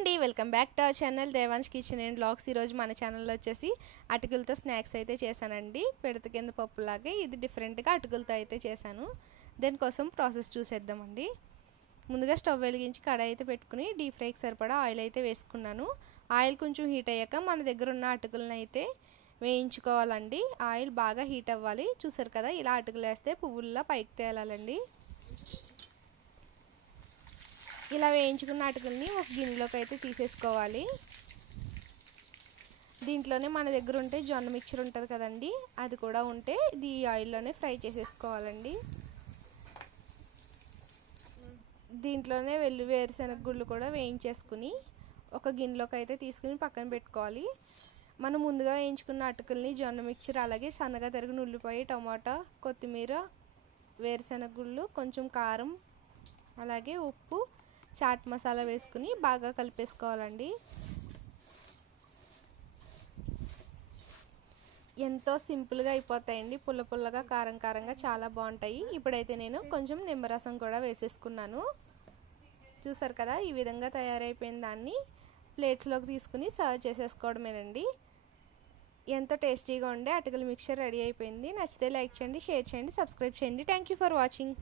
అండి, welcome back to our channel Devans kitchen and blogs. ఈరోజు మన ఛానల్లో వచ్చేసి అటుకులతో స్నాక్స్ అయితే చేశానండి. పిడత కింద పప్పులాగే ఇది డిఫరెంట్గా అటుకులతో అయితే చేశాను. దానికోసం ప్రాసెస్ చూసేద్దామండి. ముందుగా స్టవ్ వెలిగించి కడాయి అయితే పెట్టుకుని డీప్ ఫ్రైకి సరిపడా ఆయిల్ అయితే వేసుకున్నాను. ఆయిల్ కొంచెం హీట్ అయ్యాక మన దగ్గర ఉన్న అటుకులను అయితే వేయించుకోవాలండి. ఆయిల్ బాగా హీట్ అవ్వాలి. చూసారు కదా, ఇలా అటుకులు వేస్తే పువ్వుల్లా పైకి తేలాలండి. ఇలా వేయించుకున్న అటుకుల్ని ఒక గిన్నెలోకి అయితే తీసేసుకోవాలి. దీంట్లోనే మన దగ్గర ఉంటే జొన్న మిక్చర్ ఉంటుంది కదండి, అది కూడా ఉంటే ఇది ఆయిల్లోనే ఫ్రై చేసేసుకోవాలండి. దీంట్లోనే వేరుశనగ గుళ్ళు కూడా వేయించేసుకుని ఒక గిన్నెలోకి అయితే తీసుకుని పక్కన పెట్టుకోవాలి. మనం ముందుగా వేయించుకున్న అటుకుల్ని జొన్న మిక్చర్, అలాగే సన్నగా తరిగిన ఉల్లిపాయ, టమాటా, కొత్తిమీర, వేరుశనగ గుళ్ళు, కొంచెం కారం, అలాగే ఉప్పు, చాట్ మసాలా వేసుకుని బాగా కలిపేసుకోవాలండి. ఎంతో సింపుల్గా అయిపోతాయండి. పుల్ల పుల్లగా, కారం కారంగా చాలా బాగుంటాయి. ఇప్పుడైతే నేను కొంచెం నిమ్మరసం కూడా వేసేసుకున్నాను. చూసారు కదా, ఈ విధంగా తయారైపోయిన దాన్ని ప్లేట్స్లోకి తీసుకుని సర్వ్ చేసేసుకోవడమేనండి. ఎంతో టేస్టీగా ఉండే అటుకుల మిక్చర్ రెడీ అయిపోయింది. నచ్చితే లైక్ చేయండి, షేర్ చేయండి, సబ్స్క్రైబ్ చేయండి. Thank you for watching.